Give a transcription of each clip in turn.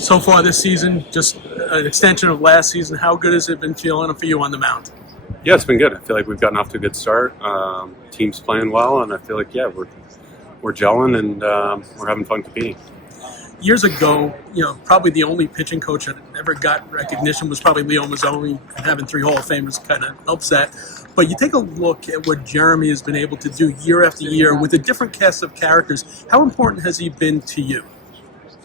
So far this season, just an extension of last season, how good has it been feeling for you on the mound? Yeah, it's been good. I feel like we've gotten off to a good start. Team's playing well, and I feel like, we're gelling and we're having fun competing. Years ago, probably the only pitching coach that ever got recognition was probably Leo Mazzoni, and having 3 Hall of Famers kind of helps that. But you take a look at what Jeremy has been able to do year after year with a different cast of characters. How important has he been to you?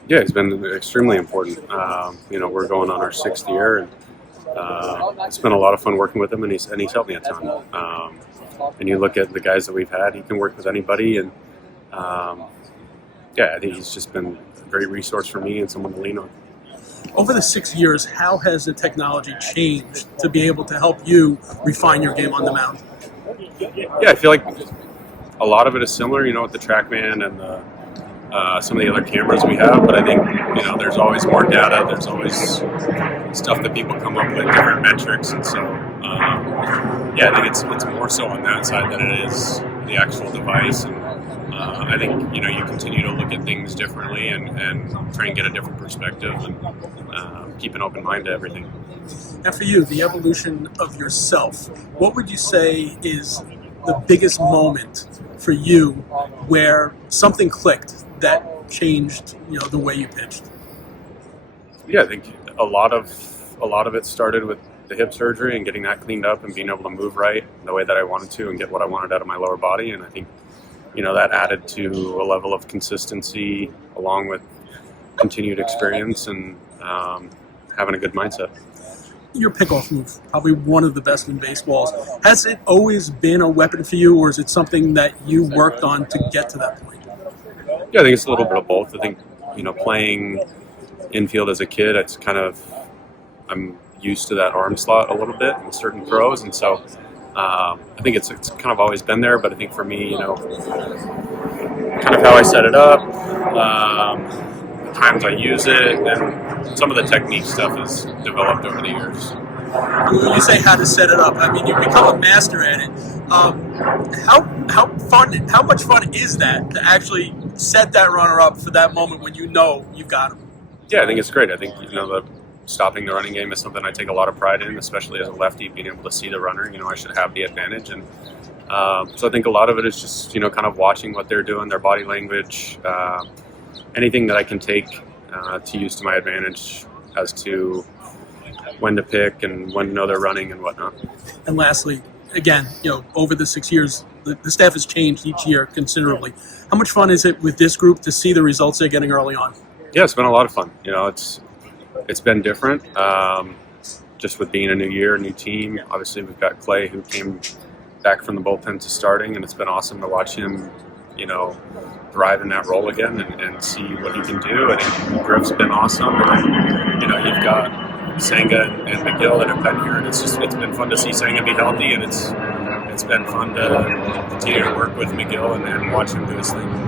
Yeah, he's been extremely important. We're going on our 6th year, and it's been a lot of fun working with him, and he's helped me a ton. And you look at the guys that we've had; he can work with anybody, and I think he's just been a great resource for me and someone to lean on. Over the 6 years, how has the technology changed to be able to help you refine your game on the mound? Yeah, I feel like a lot of it is similar, with the TrackMan and some of the other cameras we have, but I think, there's always more data, there's always stuff that people come up with, different metrics, and so, I think it's more so on that side than it is the actual device, and I think, you continue to look at things differently and try and get a different perspective and keep an open mind to everything. And for you, the evolution of yourself, what would you say is the biggest moment for you where something clicked that changed, the way you pitched? Yeah, I think a lot of it started with the hip surgery and getting that cleaned up and being able to move right the way that I wanted to and get what I wanted out of my lower body. And I think, that added to a level of consistency along with continued experience and having a good mindset. Your pickoff move, probably one of the best in baseball. Has it always been a weapon for you, or is it something that you worked on to get to that point? Yeah, I think it's a little bit of both. I think, playing infield as a kid, it's kind of, I'm used to that arm slot a little bit in certain throws, and so I think it's kind of always been there, but I think for me, kind of how I set it up, the times I use it, and some of the technique stuff has developed over the years. You say how to set it up. I mean, you become a master at it. How much fun is that to actually set that runner up for that moment when you've got him? Yeah, I think it's great. I think stopping the running game is something I take a lot of pride in, especially as a lefty, being able to see the runner. I should have the advantage, and so I think a lot of it is just kind of watching what they're doing, their body language, anything that I can take to use to my advantage as to when to pick and when to know they're running and whatnot. And lastly, again, over the 6 years, the staff has changed each year considerably. How much fun is it with this group to see the results they're getting early on? Yeah, it's been a lot of fun. It's been different, just with being a new year, a new team. Obviously, we've got Clay, who came back from the bullpen to starting, and it's been awesome to watch him, thrive in that role again and see what he can do. I think Griff's been awesome. And, you've got Senga and McGill that have been here, and it's been fun to see Senga be healthy, and it's been fun to continue to work with McGill and watch him do his thing.